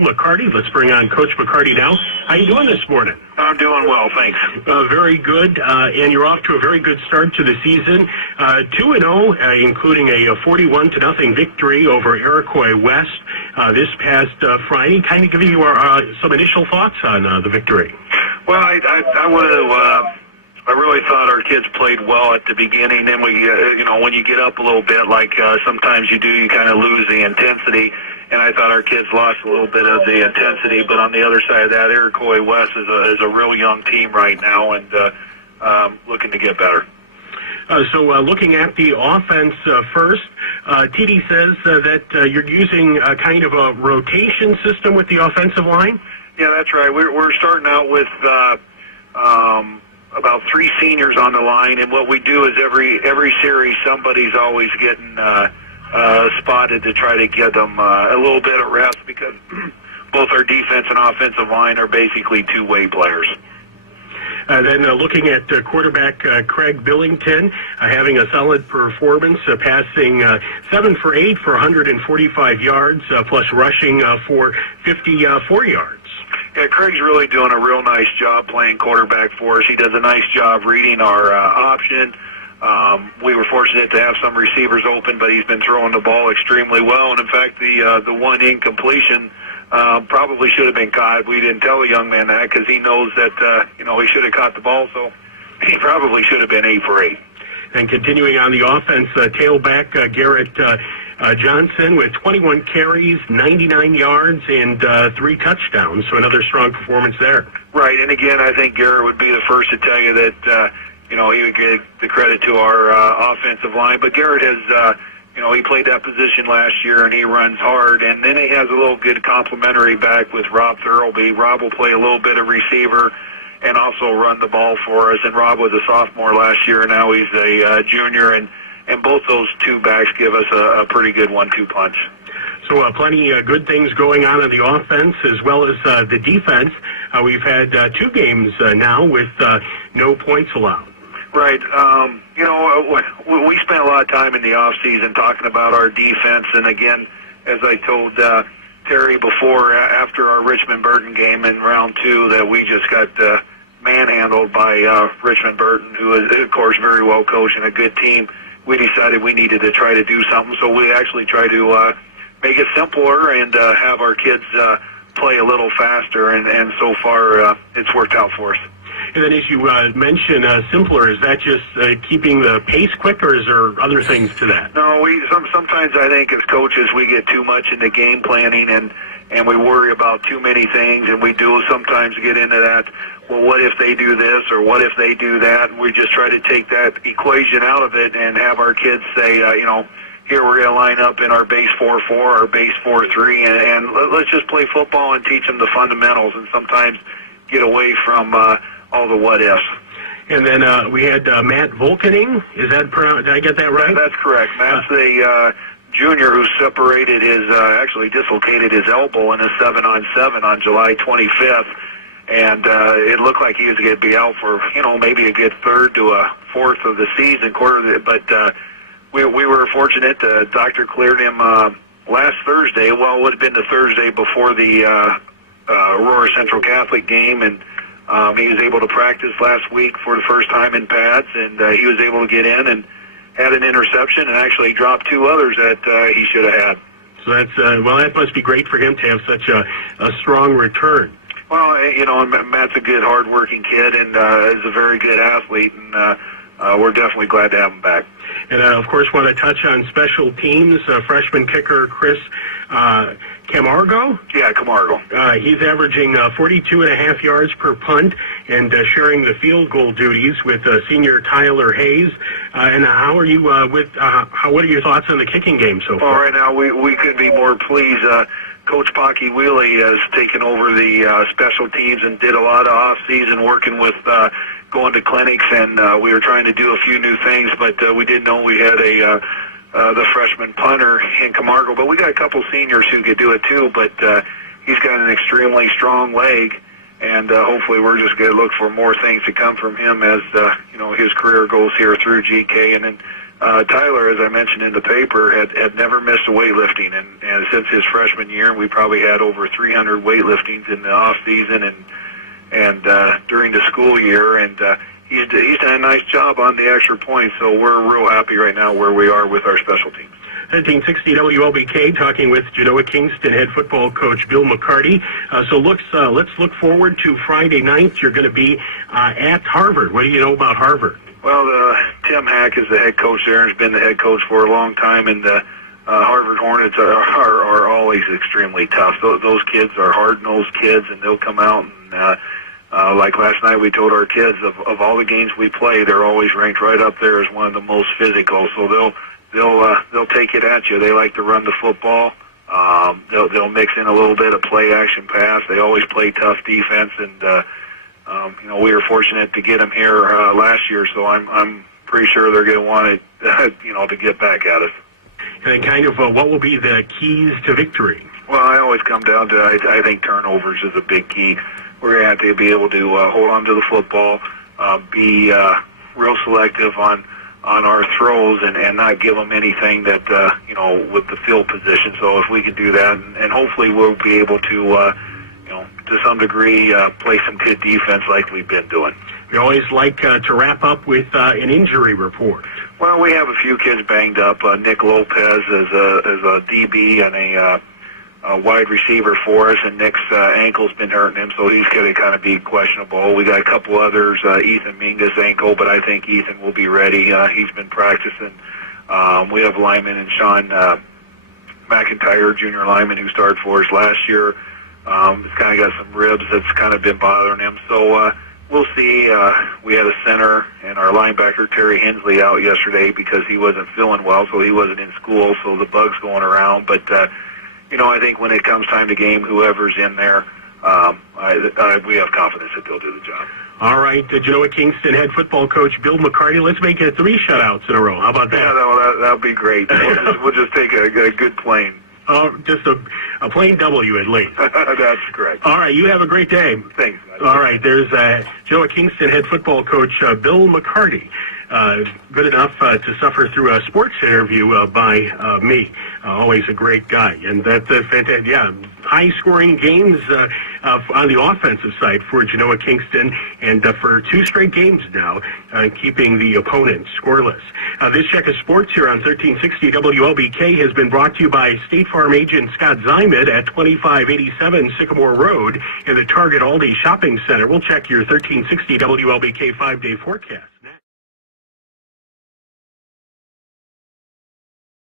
McCarty. Let's bring on Coach McCarty now. How you doing this morning? I'm doing well, thanks. Very good, and you're off to a very good start to the season. 2-0, including a 41-0 victory over Iroquois West this past Friday. Kind of giving you some initial thoughts on the victory. Well, I really thought our kids played well at the beginning. Then we, when you get up a little bit, like sometimes you do, you kind of lose the intensity. And I thought our kids lost a little bit of the intensity. But on the other side of that, Iroquois West is a real young team right now, and looking to get better. So looking at the offense first, TD says that you're using kind of a rotation system with the offensive line? Yeah, that's right. We're starting out with about 3 seniors on the line, and what we do is every series somebody's always getting spotted to try to get them a little bit of rest, because both our defense and offensive line are basically two-way players. Then looking at quarterback Craig Billington, having a solid performance, passing 7 for 8 for 145 yards, plus rushing for 54 yards. Yeah, Craig's really doing a real nice job playing quarterback for us. He does a nice job reading our option. We were fortunate to have some receivers open, but he's been throwing the ball extremely well. And in fact, the one incompletion probably should have been caught. We didn't tell the young man that because he knows that he should have caught the ball. So he probably should have been 8 for 8. And continuing on the offense, tailback Garrett Johnson with 21 carries, 99 yards, and 3 touchdowns. So another strong performance there. Right, and again, I think Garrett would be the first to tell you that he would give the credit to our offensive line. But Garrett has, he played that position last year, and he runs hard. And then he has a little good complementary back with Rob Thurlby. Rob will play a little bit of receiver and also run the ball for us. And Rob was a sophomore last year, and now he's a junior. And both those two backs give us a pretty good 1-2 punch. So plenty of good things going on in the offense as well as the defense. We've had 2 games now with no points allowed. Right. We spent a lot of time in the off season talking about our defense, and again, as I told Terry before, after our Richmond-Burton game in round 2, that we just got manhandled by Richmond-Burton, who is, of course, very well coached and a good team. We decided we needed to try to do something, so we actually tried to make it simpler and have our kids play a little faster, and so far it's worked out for us. And then as you mentioned, simpler, is that just keeping the pace quick, or is there other things to that? No, sometimes I think as coaches we get too much into game planning and we worry about too many things, and we do sometimes get into that, well, what if they do this or what if they do that? And we just try to take that equation out of it and have our kids say, here we're going to line up in our base 4-4 or base 4-3, and let's just play football and teach them the fundamentals, and sometimes get away from all the what-ifs. And then we had Matt Volkenings. Did I get that right? That's correct. Matt's the junior who separated actually dislocated his elbow in a 7-on-7 on July 25th. And it looked like he was going to be out for, maybe a good third to a fourth of the season, but we were fortunate. The doctor cleared him last Thursday. Well, it would have been the Thursday before the Aurora Central Catholic game, and he was able to practice last week for the first time in pads, and he was able to get in and had an interception and actually dropped 2 others that he should have had. So that's that must be great for him to have such a strong return. Well, Matt's a good, hard-working kid and is a very good athlete, and we're definitely glad to have him back. And, of course, want to touch on special teams. Freshman kicker Cris Camargo? Yeah, Camargo. He's averaging 42.5 yards per punt and sharing the field goal duties with senior Tyler Hayes. And how are you what are your thoughts on the kicking game so far? Well, right now we couldn't be more pleased. Coach Pocky Wheelie has taken over the special teams and did a lot of off-season working with going to clinics, and we were trying to do a few new things, but we didn't know we had the freshman punter in Camargo. But we got a couple seniors who could do it too, but he's got an extremely strong leg, and hopefully we're just going to look for more things to come from him as his career goes here through GK and then Tyler, as I mentioned in the paper, had never missed a weightlifting, and since his freshman year, we probably had over 300 weightliftings in the off season and during the school year, and he's done a nice job on the extra points. So we're real happy right now where we are with our special teams. 1360 WLBK talking with Genoa-Kingston head football coach Bill McCarty. Let's look forward to Friday night. You're going to be at Harvard. What do you know about Harvard? Well, Tim Hack is the head coach there and has been the head coach for a long time, and the Harvard Hornets are always extremely tough. Those kids are hard-nosed kids, and they'll come out and like last night we told our kids of all the games we play, they're always ranked right up there as one of the most physical. So they'll take it at you. They like to run the football. They'll mix in a little bit of play action pass. They always play tough defense, and we were fortunate to get them here last year. So I'm pretty sure they're going to want it, to get back at us. And kind of what will be the keys to victory? Well, I always come down to I think turnovers is a big key. We're going to have to be able to hold on to the football, be real selective on our throws, and not give them anything that, with the field position. So if we can do that, and hopefully we'll be able to, to some degree, play some good defense like we've been doing. We always like to wrap up with an injury report. Well, we have a few kids banged up. Nick Lopez is a DB and a wide receiver for us, and Nick's ankle's been hurting him, so he's going to kind of be questionable. We got a couple others, Ethan Mingus ankle, but I think Ethan will be ready. He's been practicing. We have lineman and Sean McIntyre, junior lineman, who started for us last year. He's kind of got some ribs that's kind of been bothering him. So we'll see. We had a center and our linebacker, Terry Hensley, out yesterday because he wasn't feeling well, so he wasn't in school, so the bug's going around. But I think when it comes time to game, whoever's in there, we have confidence that they'll do the job. All right, Genoa-Kingston head football coach Bill McCarty. Let's make it 3 shutouts in a row. How about that? Yeah, that'll be great. We'll just take a good plane. Just a plain W at least. That's correct. All right, you have a great day. Thanks. All right, there's Genoa-Kingston head football coach Bill McCarty. Good enough to suffer through a sports interview by me. Always a great guy. And that's fantastic. Yeah, high-scoring games on the offensive side for Genoa-Kingston, and for 2 straight games now, keeping the opponent scoreless. This check of sports here on 1360 WLBK has been brought to you by State Farm agent Scott Zymed at 2587 Sycamore Road in the Target Aldi Shopping Center. We'll check your 1360 WLBK 5-day forecast.